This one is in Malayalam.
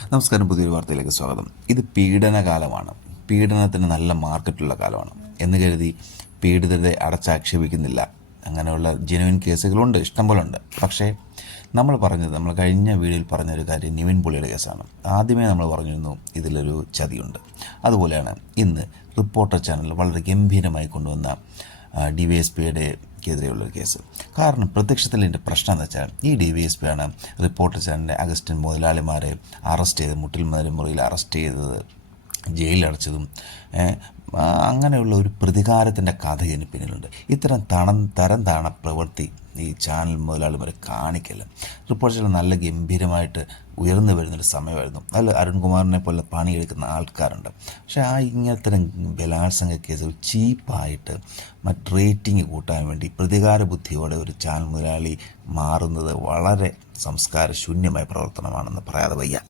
നമസ്കാരം, പുതിയൊരു വാർത്തയിലേക്ക് സ്വാഗതം. ഇത് പീഡനകാലമാണ്. പീഡനത്തിന് നല്ല മാർക്കറ്റുള്ള കാലമാണ് എന്ന് കരുതി പീഡിതരെ അടച്ചാക്ഷേപിക്കുന്നില്ല. അങ്ങനെയുള്ള ജെനുവിൻ കേസുകളുണ്ട്, ഇഷ്ടംപോലെ ഉണ്ട്. പക്ഷേ നമ്മൾ കഴിഞ്ഞ വീഡിയോയിൽ പറഞ്ഞൊരു കാര്യം നിവിൻ പോളിയുടെ കേസാണ്. ആദ്യമേ നമ്മൾ പറഞ്ഞിരുന്നു ഇതിലൊരു ചതിയുണ്ട്. അതുപോലെയാണ് ഇന്ന് റിപ്പോർട്ടർ ചാനൽ വളരെ ഗംഭീരമായി കൊണ്ടുവന്ന DYSPയുടെ ക്കെതിരെയുള്ളൊരു കേസ്. കാരണം പ്രത്യക്ഷത്തിൽ എൻ്റെ പ്രശ്നം എന്ന് വെച്ചാൽ ഈ DYSP ആണ് റിപ്പോർട്ടർ ചാനലിൻ്റെ അഗസ്റ്റിൻ മുതലാളിമാരെ അറസ്റ്റ് ചെയ്ത് മുട്ടിൽ മുറിയിൽ അറസ്റ്റ് ചെയ്തത്, ജയിലിലടച്ചതും അങ്ങനെയുള്ള ഒരു പ്രതികാരത്തിൻ്റെ കഥ ഇതിന് പിന്നിലുണ്ട്. ഇത്തരം തരം താണ പ്രവൃത്തി ഈ ചാനൽ മുതലാളിമാരെ കാണിക്കല്ല. റിപ്പോർട്ടർ ചാനൽ നല്ല ഗംഭീരമായിട്ട് ഉയർന്നു വരുന്നൊരു സമയമായിരുന്നു. അതിൽ അരുൺകുമാറിനെ പോലെ പണിയെടുക്കുന്ന ആൾക്കാരുണ്ട്. പക്ഷേ ഇങ്ങനത്തെ ബലാത്സംഗ കേസുകൾ ചീപ്പായിട്ട് റേറ്റിംഗ് കൂട്ടാൻ വേണ്ടി പ്രതികാര ബുദ്ധിയോടെ ഒരു ചാനൽ മുതലാളി മാറുന്നത് വളരെ സംസ്കാര ശൂന്യമായ പ്രവർത്തനമാണെന്ന് പറയാതെ വയ്യ.